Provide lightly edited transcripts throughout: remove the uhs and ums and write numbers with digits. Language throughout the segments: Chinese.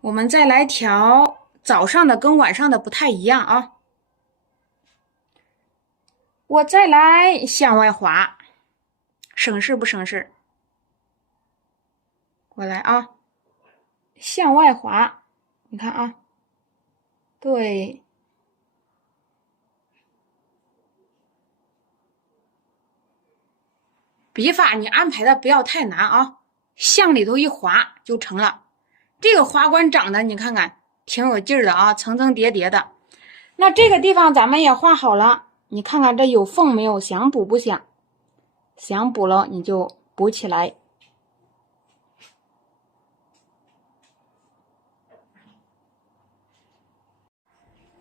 我们再来调早上的跟晚上的不太一样啊。我再来向外滑，省事不省事？我来啊，向外滑，你看啊，对，笔法你安排的不要太难啊，向里头一滑就成了。这个花冠长得你看看挺有劲儿的啊，层层叠叠的。那这个地方咱们也画好了，你看看这有缝没有？想补不想？想补了你就补起来。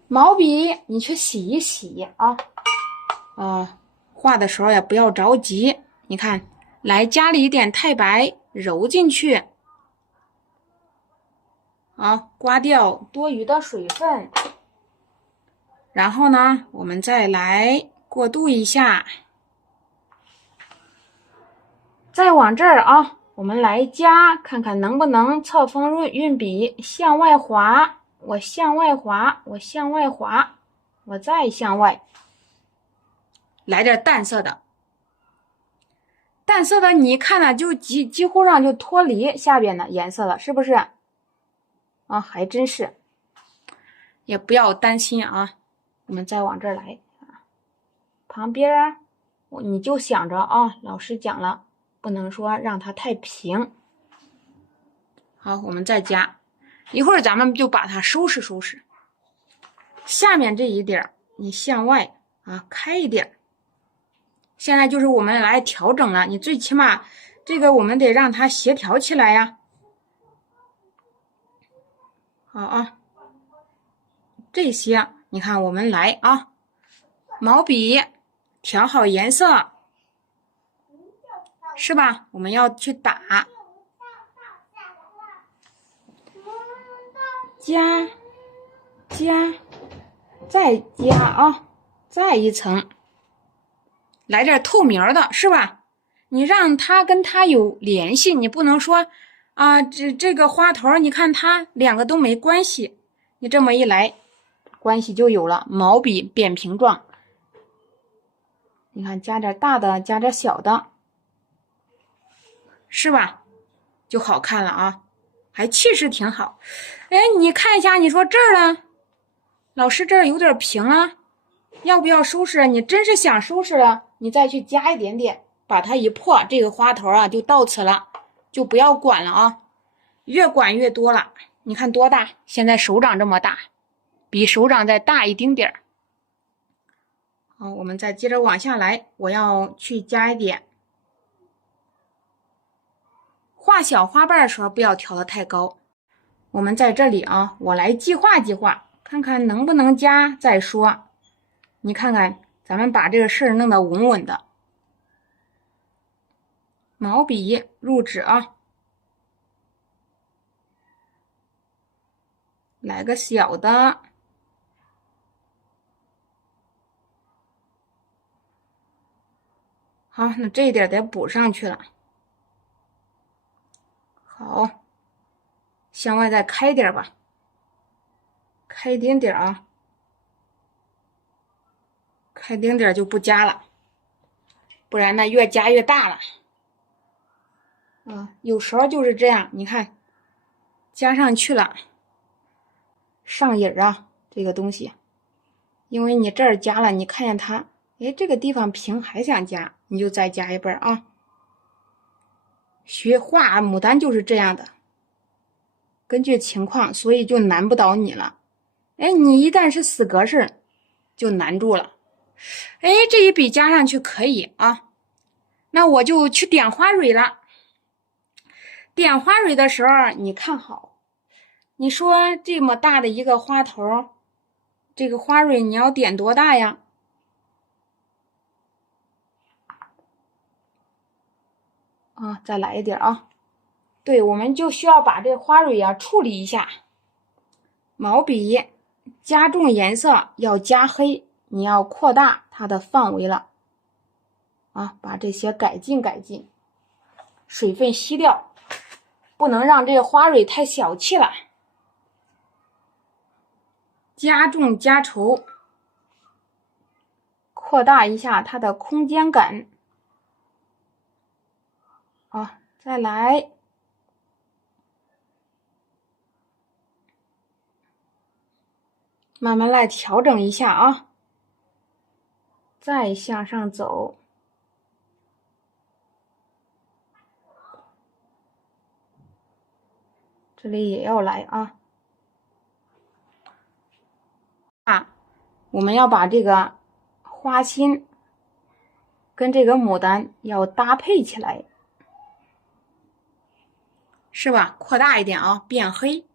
毛笔你去洗一洗啊，画的时候也不要着急。你看，来加了一点太白，揉进去，好，刮掉多余的水分。然后呢，我们再来过渡一下，再往这儿啊，我们来加，看看能不能侧锋运笔向外滑。我向外滑，我向外滑，我再向外，来点淡色的。淡色的你看呢，就几乎上就脱离下边的颜色了，是不是？啊，还真是。也不要担心啊，我们再往这儿来啊，旁边你就想着啊，老师讲了，不能说让它太平。好，我们再加一会儿，咱们就把它收拾收拾。下面这一点你向外啊开一点。现在就是我们来调整了，你最起码这个我们得让它协调起来呀。好啊，这些你看我们来啊，毛笔调好颜色，是吧？我们要去打，加，再加啊，再一层，来点透明的，是吧？你让它跟它有联系，你不能说啊，这个花头，你看它两个都没关系，你这么一来，关系就有了，毛笔扁平状。你看，加点大的，加点小的，是吧？就好看了啊，还气势挺好。哎，你看一下，你说这儿呢，老师这儿有点平啊，要不要收拾？你真是想收拾了，你再去加一点点，把它一破，这个花头啊就到此了，就不要管了啊，越管越多了。你看多大？现在手掌这么大，比手掌再大一丁点儿。好，我们再接着往下来，我要去加一点。画小花瓣的时候不要调得太高。我们在这里啊，我来计划计划，看看能不能加再说。你看看，咱们把这个事儿弄得稳稳的。毛笔入纸啊，来个小的。好，那这一点得补上去了。好，向外再开点吧，开一丁点啊，开丁点就不加了，不然呢越加越大了。有时候就是这样，你看，加上去了，上瘾啊，这个东西，因为你这儿加了，你看见它，哎，这个地方平还想加，你就再加一半啊。学画牡丹就是这样的，根据情况，所以就难不倒你了。哎，你一旦是死格式，就难住了。哎，这一笔加上去可以啊，那我就去点花蕊了。点花蕊的时候，你看好，你说这么大的一个花头，这个花蕊你要点多大呀？啊，再来一点啊！对，我们就需要把这花蕊啊处理一下。毛笔加重颜色要加黑，你要扩大它的范围了啊！把这些改进改进，水分吸掉，不能让这个花蕊太小气了。加重加稠，扩大一下它的空间感。再来，慢慢来调整一下啊，再向上走。这里也要来我们要把这个花心跟这个牡丹要搭配起来，是吧？扩大一点啊，变黑。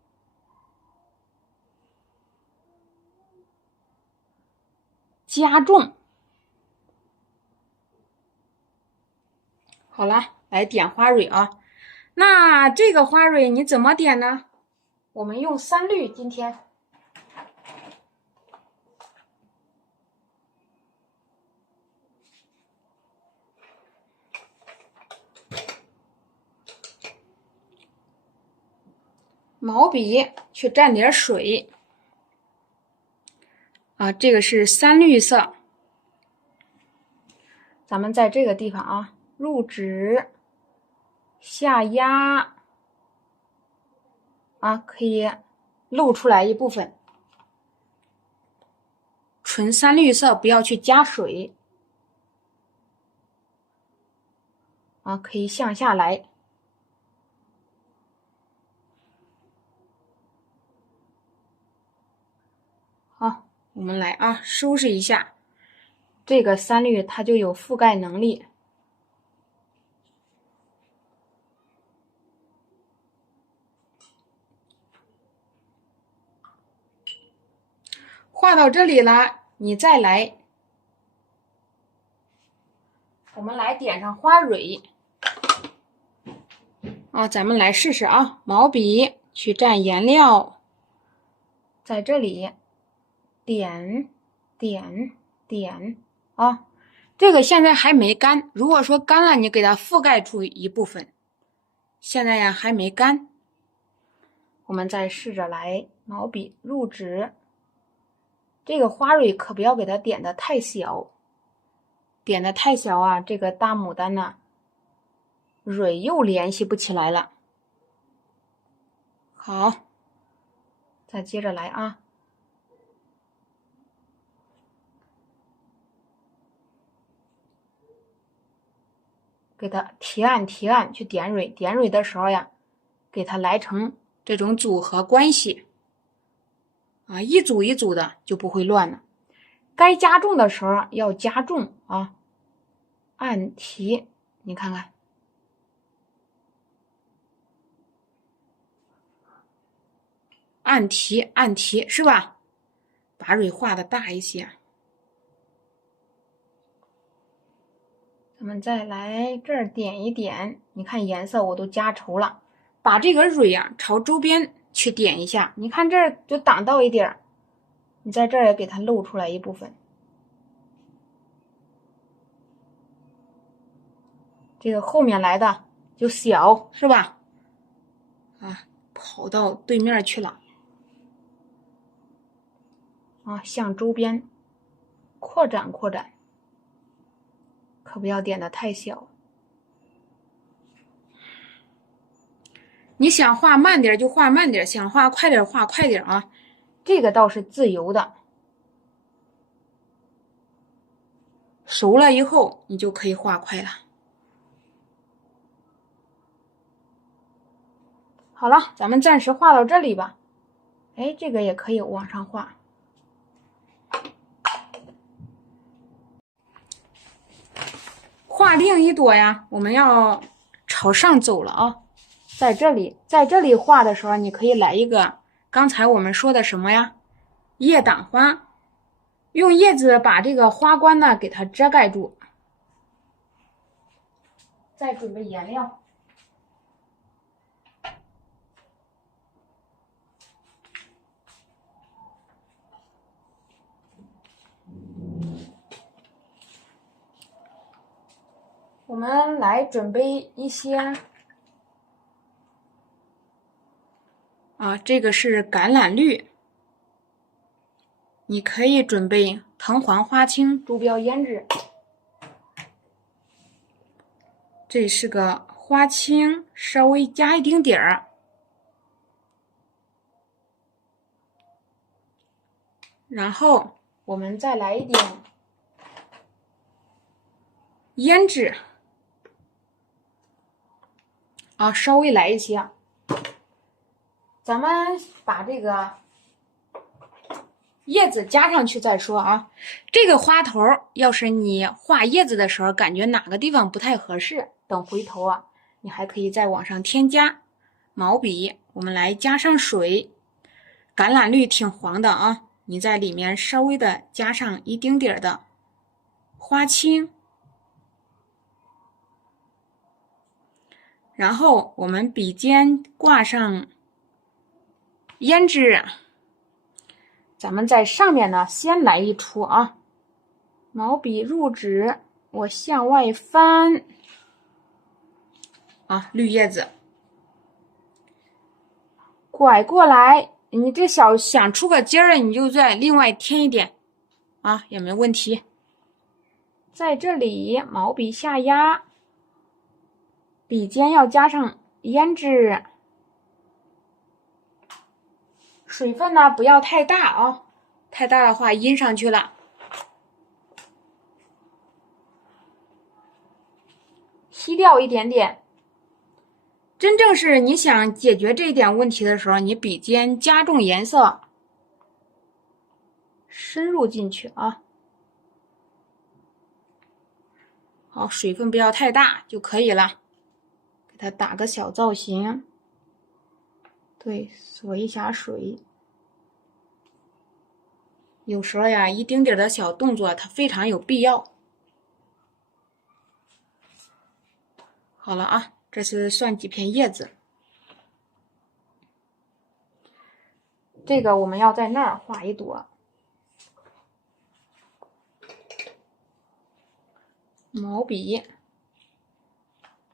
加重。好了，来点花蕊啊。那这个花蕊你怎么点呢？我们用3绿，今天毛笔去蘸点水这个是3绿色。咱们在这个地方入指下压可以露出来一部分。纯3绿色不要去加水可以向下来。好，我们来收拾一下，这个3绿它就有覆盖能力。画到这里了，你再来，我们来点上花蕊咱们来试试毛笔去蘸颜料，在这里点这个现在还没干，如果说干了，你给它覆盖出一部分。现在还没干，我们再试着来毛笔入指。这个花蕊可不要给它点的太小，点的太小这个大牡丹呢，蕊又联系不起来了。好，再接着来给它提按去点蕊，点蕊的时候给它来成这种组合关系一组一组的就不会乱了。该加重的时候要加重按提，你看看，按提是吧？把蕊画的大一些。咱们再来这儿点一点，你看颜色我都加稠了，把这个蕊朝周边去点一下，你看这儿就挡到一点，你在这儿也给它露出来一部分。这个后面来的就小，是吧？跑到对面去了向周边扩展，可不要点的太小。你想画慢点就画慢点，想画快点画快点这个倒是自由的。熟了以后你就可以画快了。好了，咱们暂时画到这里吧。这个也可以往上画。画另一朵我们要朝上走了在这里画的时候，你可以来一个刚才我们说的什么叶挡花，用叶子把这个花冠呢给它遮盖住。再准备颜料。我们来准备一些这个是橄榄绿你可以准备藤黄花青珠标胭脂。这是个花青，稍微加一丁点儿。然后我们再来一点胭脂，稍微来一些。咱们把这个叶子加上去再说啊。这个花头要是你画叶子的时候感觉哪个地方不太合适，等回头啊，你还可以再往上添加。毛笔我们来加上水，橄榄绿挺黄的啊，你在里面稍微的加上一丁点的花青，然后我们笔尖挂上胭脂。咱们在上面呢，先来一出啊，毛笔入纸，我向外翻啊，绿叶子拐过来，你这小想出个尖儿，你就再另外添一点啊，也没问题。在这里毛笔下压，笔尖要加上胭脂。水分呢不要太大啊，太大的话阴上去了。吸掉一点点。真正是你想解决这一点问题的时候，你笔尖加重颜色，深入进去啊。好，水分不要太大就可以了。给它打个小造型。对，锁一下水。有时候呀，一丁点的小动作它非常有必要。好了啊，这是算几片叶子。这个我们要在那儿画一朵。毛笔，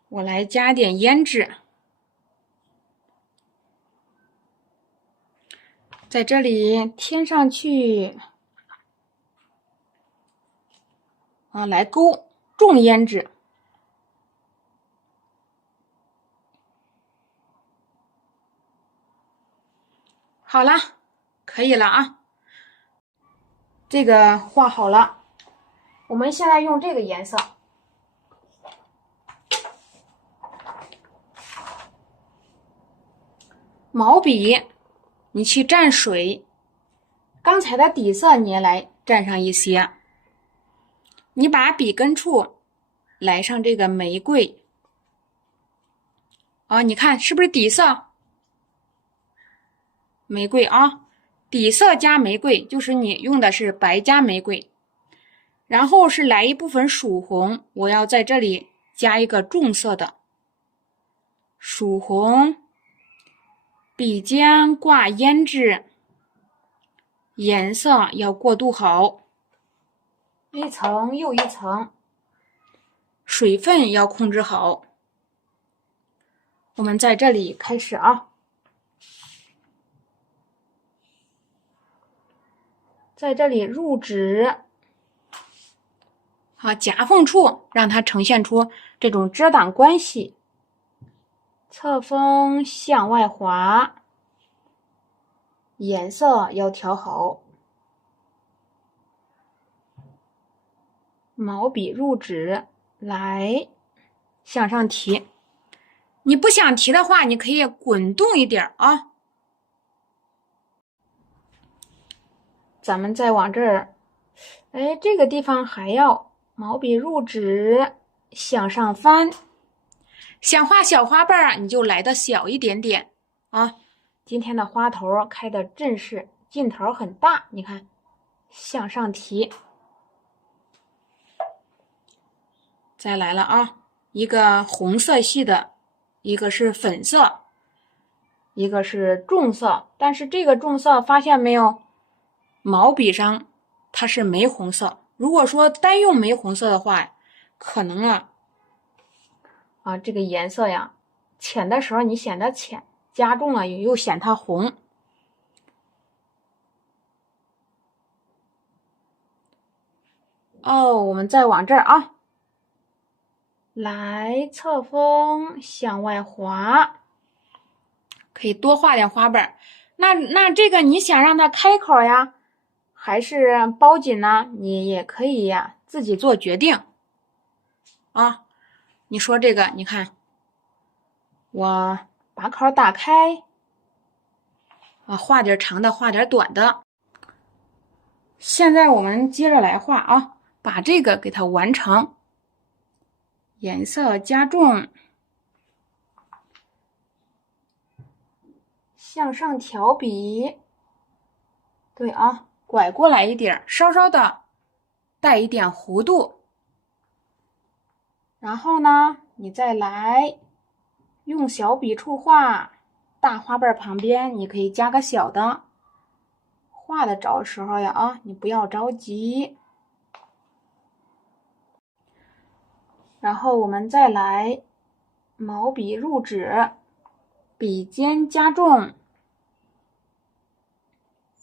我来加点胭脂。在这里添上去啊，来勾重胭脂。好了，可以了啊。这个画好了，我们现在用这个颜色。毛笔，你去蘸水，刚才的底色你也来蘸上一些。你把笔根处来上这个玫瑰。你看是不是底色？玫瑰啊，底色加玫瑰，就是你用的是白加玫瑰。然后是来一部分曙红，我要在这里加一个重色的曙红。笔尖挂胭脂，颜色要过渡好，一层又一层，水分要控制好。我们在这里开始啊。在这里入纸，好，夹缝处让它呈现出这种遮挡关系。侧锋向外滑，颜色要调好。毛笔入纸，来向上提。你不想提的话，你可以滚动一点啊。咱们再往这儿，这个地方还要毛笔入纸，向上翻。想画小花瓣儿，你就来的小一点点啊。今天的花头开的正式，劲头很大，你看，向上提。再来了啊，一个红色系的，一个是粉色，一个是重色，但是这个重色发现没有？毛笔上它是玫红色，如果说单用玫红色的话，可能这个颜色呀，浅的时候你显得浅，加重了又显它红。哦，我们再往这儿啊，来侧锋向外滑，可以多画点花瓣。那这个你想让它开口呀，还是包紧呢？你也可以呀，自己做决定啊。你说这个，你看，我把口打开啊，画点长的，画点短的。现在我们接着来画啊，把这个给它完成。颜色加重，向上调笔，对啊，拐过来一点，稍稍的带一点弧度。然后呢，你再来用小笔触画，大花瓣旁边你可以加个小的。画的着时候呀啊，你不要着急。然后我们再来毛笔入纸，笔尖加重，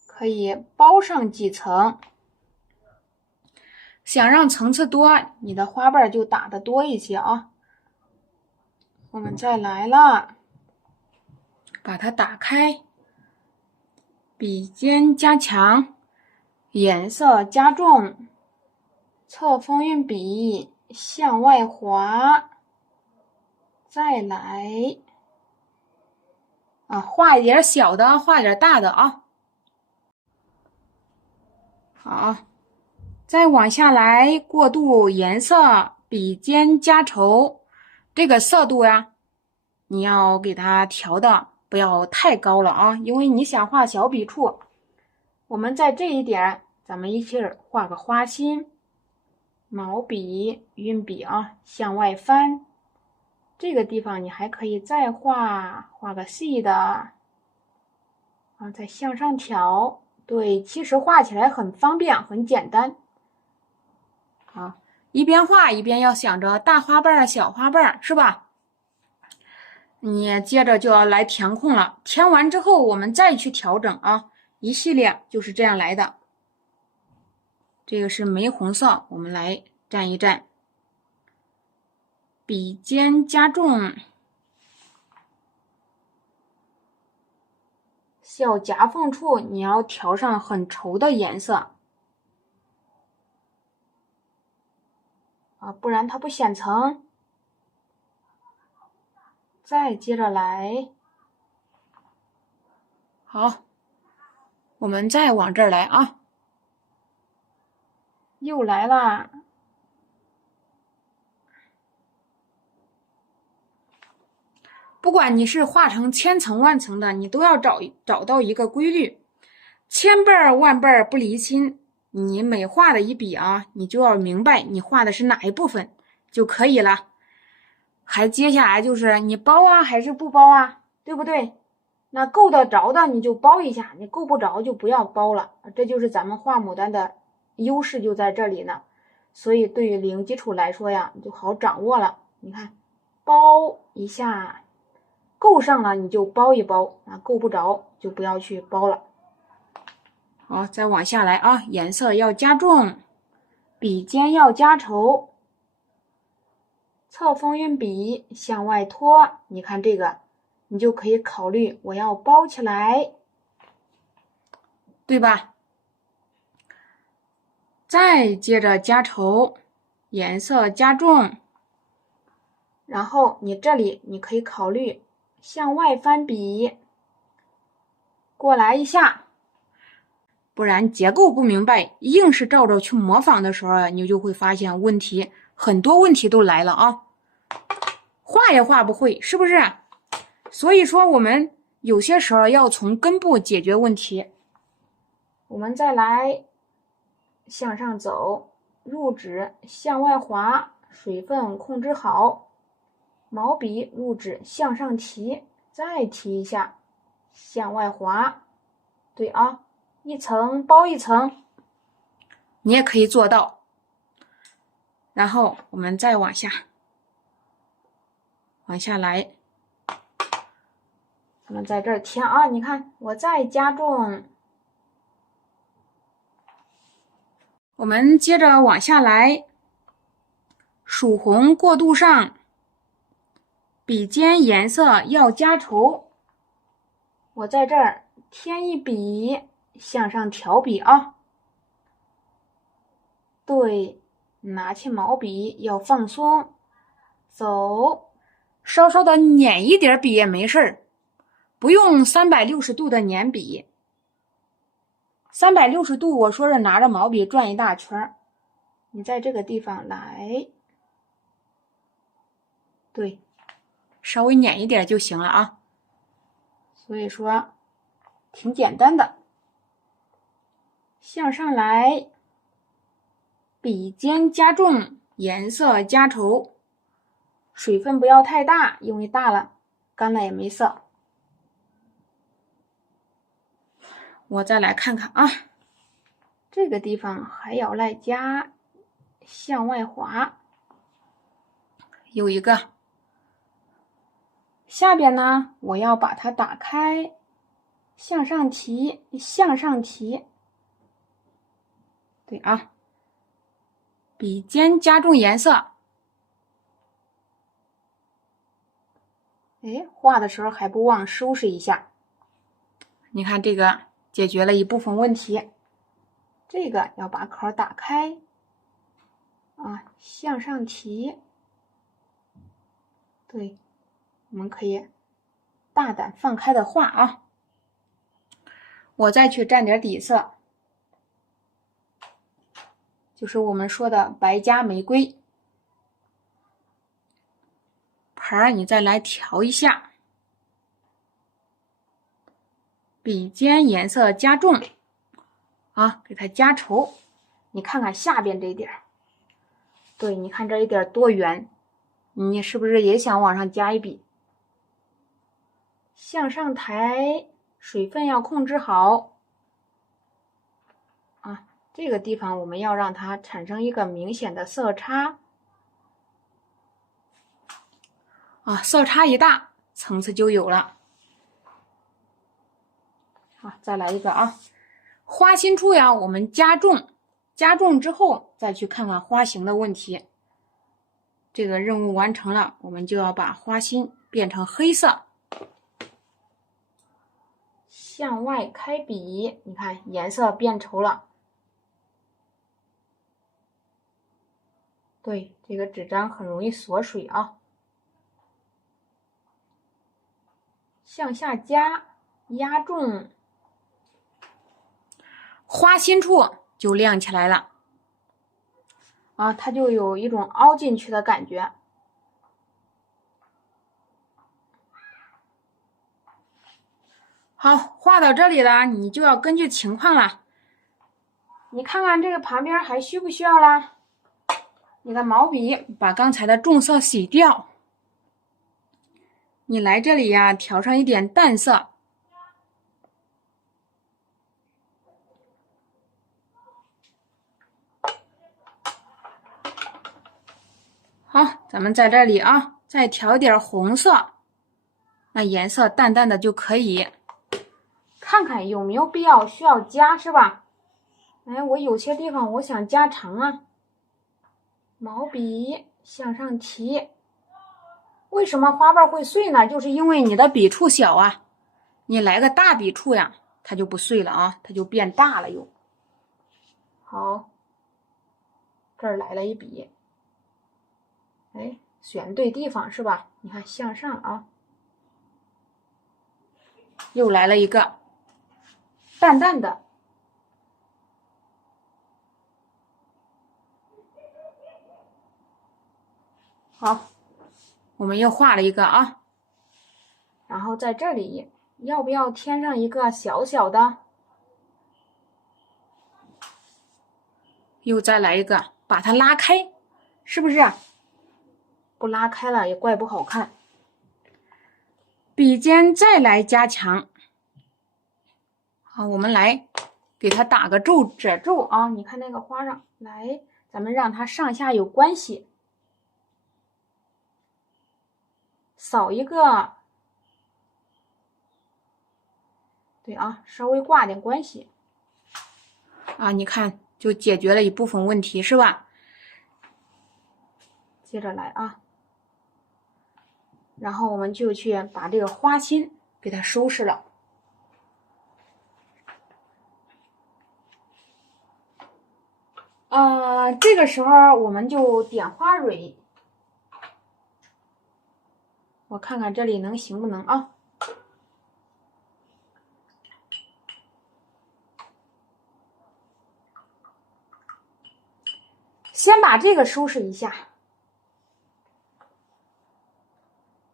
可以包上几层。想让层次多，你的花瓣就打得多一些啊。我们再来了，把它打开，笔尖加强，颜色加重，侧锋运笔向外滑，再来啊，画一点小的，画一点大的啊。好，再往下来过渡颜色，笔尖加稠，这个色度呀，你要给它调的不要太高了啊，因为你想画小笔触。我们在这一点，咱们一起画个花心，毛笔运笔啊，向外翻。这个地方你还可以再画个细的啊，再向上挑。对，其实画起来很方便，很简单。啊，一边画一边要想着大花瓣、小花瓣，是吧？你接着就要来填空了，填完之后我们再去调整啊，一系列就是这样来的。这个是玫红色，我们来蘸一蘸，笔尖加重，小夹缝处你要调上很稠的颜色啊，不然它不显层。再接着来，好，我们再往这儿来啊，又来了。不管你是画成千层万层的，你都要找到一个规律，千瓣万瓣不离心。你每画的一笔啊，你就要明白你画的是哪一部分就可以了。还接下来就是你包啊还是不包啊，对不对？那够得着的你就包一下，你够不着就不要包了。这就是咱们画牡丹的优势就在这里呢。所以对于零基础来说呀，你就好掌握了。你看，包一下。够上了你就包一包啊，够不着就不要去包了。好，再往下来啊，颜色要加重，笔尖要加稠，侧锋运笔向外拖。你看这个，你就可以考虑我要包起来，对吧？再接着加稠，颜色加重，然后你这里你可以考虑向外翻笔，过来一下，不然结构不明白，硬是照着去模仿的时候啊，你就会发现问题，很多问题都来了啊，画也画不会，是不是？所以说我们有些时候要从根部解决问题。我们再来向上走，入纸向外滑，水分控制好，毛笔入纸向上提，再提一下，向外滑，对啊，一层包一层，你也可以做到。然后我们再往下来，我们在这儿填啊，你看我再加重，我们接着往下来，曙红过渡上，笔尖颜色要加稠。我在这儿添一笔，向上调笔啊。对，拿起毛笔要放松，走，稍稍的捻一点笔也没事儿，不用360度的捻笔。360度，我说是拿着毛笔转一大圈，你在这个地方来，对，稍微捻一点就行了啊。所以说，挺简单的。向上来，笔尖加重，颜色加稠，水分不要太大，因为大了干了也没色。我再来看看啊，这个地方还要来加向外滑，有一个。下边呢，我要把它打开，向上提，向上提。对啊，笔尖加重颜色。哎，画的时候还不忘收拾一下。你看这个解决了一部分问题。这个要把口打开，啊，向上提。对，我们可以大胆放开的画啊。我再去蘸点底色，就是我们说的白加玫瑰。牌儿你再来调一下，笔尖颜色加重，啊，给它加稠。你看看下边这一点，对，你看这一点多圆，你是不是也想往上加一笔？向上抬，水分要控制好。啊，这个地方我们要让它产生一个明显的色差。啊，色差一大，层次就有了。好，再来一个啊，花心处呀，我们加重，加重之后再去看看花型的问题。这个任务完成了，我们就要把花心变成黑色。向外开笔，你看颜色变稠了。对，这个纸张很容易锁水啊。向下加，压重，花心处就亮起来了。啊，它就有一种凹进去的感觉。好，画到这里了，你就要根据情况了。你看看这个旁边还需不需要啦？你的毛笔把刚才的重色洗掉。你来这里呀，调上一点淡色。好，咱们在这里啊，再调一点红色，那颜色淡淡的就可以。看看有没有必要需要加，是吧？哎，我有些地方我想加长啊。毛笔向上提。为什么花瓣会碎呢？就是因为你的笔触小啊。你来个大笔触呀，它就不碎了啊，它就变大了又。好，这儿来了一笔。哎，选对地方是吧？你看向上啊，又来了一个淡淡的。好，我们又画了一个啊，然后在这里要不要添上一个小小的？又再来一个，把它拉开，是不是？不拉开了也怪不好看。笔尖再来加强。好，我们来给它打个皱褶皱啊！你看那个花上来，咱们让它上下有关系。扫一个，对啊，稍微挂点关系啊！你看，就解决了一部分问题，是吧？接着来啊，然后我们就去把这个花心给它收拾了。这个时候我们就点花蕊，我看看这里能行不能啊？先把这个收拾一下，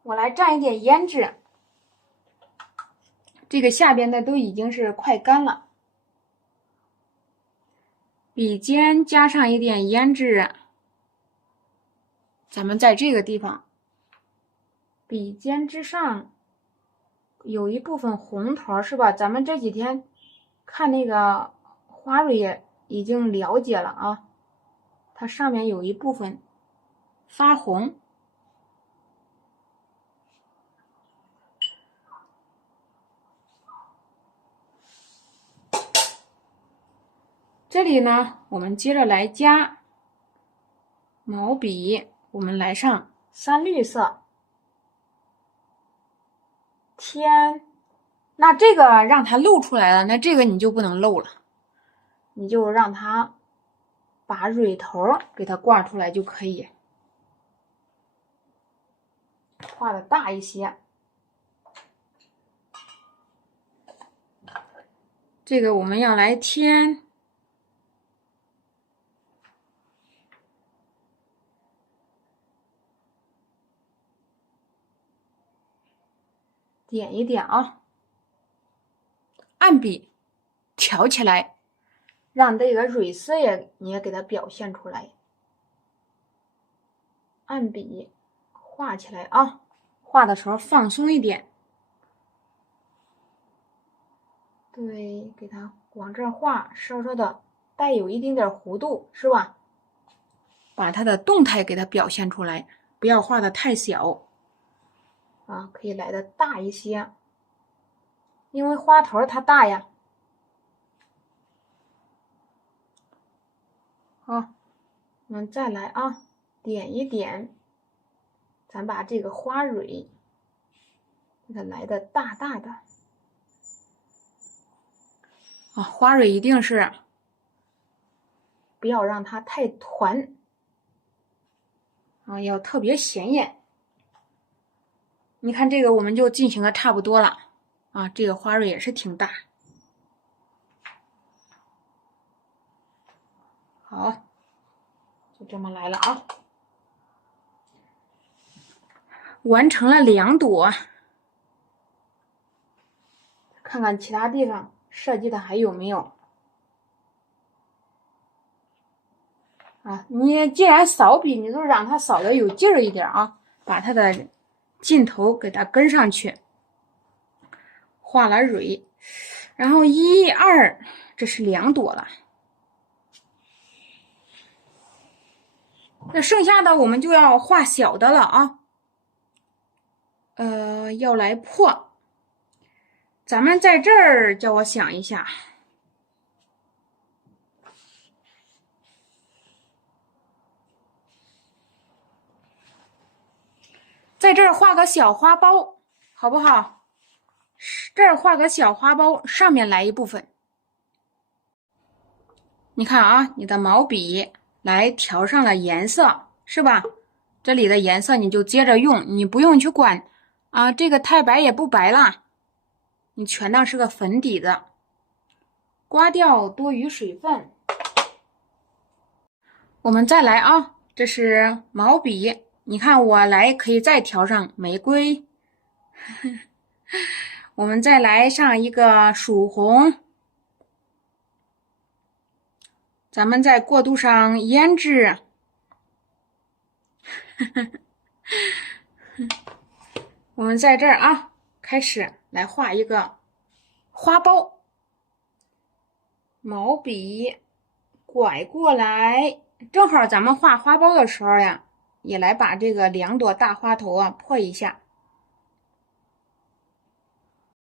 我来蘸一点胭脂。这个下边的都已经是快干了，笔尖加上一点胭脂，咱们在这个地方，笔尖之上有一部分红头，是吧？咱们这几天看那个花蕊也已经了解了啊，它上面有一部分发红。这里呢，我们接着来加毛笔，我们来上三绿色。天，那这个让它露出来了，那这个你就不能露了，你就让它把蕊头给它挂出来就可以，画的大一些。这个我们要来添点一点啊，按笔挑起来，让这个蕊丝你也给它表现出来。按笔画起来啊，画的时候放松一点。对，给它往这儿画，稍稍的带有一丁点弧度，是吧？把它的动态给它表现出来，不要画的太小。啊，可以来的大一些，因为花头它大呀。好，我们再来啊，点一点，咱把这个花蕊给它来的大大的。啊，花蕊一定是不要让它太团啊，要特别显眼。你看这个我们就进行的差不多了啊，这个花蕊也是挺大。好，就这么来了啊，完成了2朵，看看其他地方设计的还有没有啊？你既然扫笔，你就让它扫的有劲儿一点啊，把它的劲头给它跟上去，画了蕊，然后1、2，这是2朵了。那剩下的我们就要画小的了啊。要来破，咱们在这儿叫我想一下，在这儿画个小花苞，好不好？这儿画个小花苞，上面来一部分。你看啊，你的毛笔来调上了颜色，是吧？这里的颜色你就接着用，你不用去管啊，这个太白也不白啦，你全当是个粉底的，刮掉多余水分。我们再来啊，这是毛笔，你看我来可以再调上玫瑰，我们再来上一个曙红，咱们再过渡上胭脂，我们在这儿啊，开始来画一个花苞，毛笔拐过来，正好咱们画花苞的时候呀，也来把这个2朵大花头啊破一下。